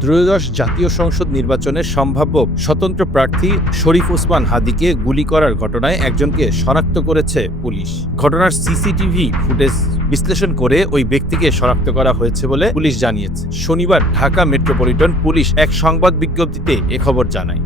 ত্রয়োদশ জাতীয় সংসদ নির্বাচনের সম্ভাব্য স্বতন্ত্র প্রার্থী শরীফ ওসমান হাদিকে গুলি করার ঘটনায় একজনকে শনাক্ত করেছে পুলিশ। ঘটনার সিসিটিভি ফুটেজ বিশ্লেষণ করে ওই ব্যক্তিকে শনাক্ত করা হয়েছে বলে পুলিশ জানিয়েছে। শনিবার ঢাকা মেট্রোপলিটন পুলিশ এক সংবাদ বিজ্ঞপ্তিতে এ খবর জানায়।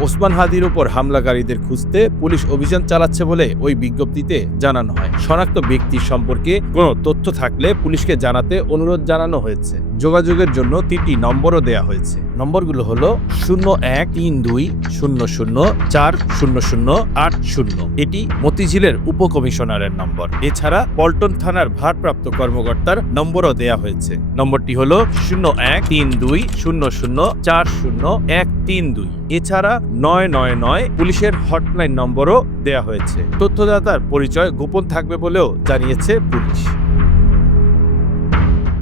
ওসমান হাদির উপর হামলাকারীদের খুঁজতে পুলিশ অভিযান চালাচ্ছে বলে ওই বিজ্ঞপ্তিতে জানানো হয়। শনাক্ত ব্যক্তির সম্পর্কে কোনো তথ্য থাকলে পুলিশকে জানাতে অনুরোধ জানানো হয়েছে। যোগাযোগের জন্য তিনটি নম্বরও দেয়া হয়েছে। নম্বরগুলো হলো শূন্য এক, তিন, দুই, শূন্য শূন্য, চার, শূন্য শূন্য, আট, শূন্য। এটি মতিঝিলের উপকমিশনারের নম্বর। এছাড়া পল্টন থানার ভারপ্রাপ্ত কর্মকর্তার নম্বরও দেয়া হয়েছে। নম্বরটি হলো শূন্য এক, তিন, দুই, শূন্য শূন্য, চার, শূন্য, এক, তিন, দুই। এছাড়া নয় নয় নয় পুলিশের হটলাইন নম্বরও দেয়া হয়েছে। তথ্যদাতার পরিচয় গোপন থাকবে বলেও জানিয়েছে পুলিশ।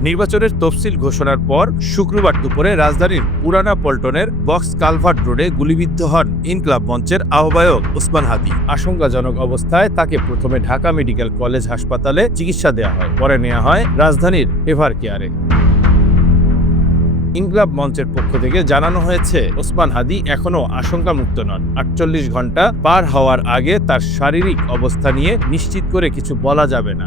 নির্বাচনের তফসিল ঘোষণার পর শুক্রবার দুপুরে রাজধানীর পুরানা পল্টনের বক্স কালভার্ট রোডে গুলিবিদ্ধ হন ইনকলাব মঞ্চের আহ্বায়ক ওসমান হাদি। আশঙ্কাজনক অবস্থায় তাকে প্রথমে ঢাকা মেডিকেল কলেজ হাসপাতালে চিকিৎসা দেওয়া হয়, পরে নেওয়া হয় রাজধানীর এভার কেয়ারে। ইনকলাব মঞ্চের পক্ষ থেকে জানানো হয়েছে, ওসমান হাদি এখনও আশঙ্কামুক্ত নন। আটচল্লিশ ঘণ্টা পার হওয়ার আগে তার শারীরিক অবস্থা নিয়ে নিশ্চিত করে কিছু বলা যাবে না।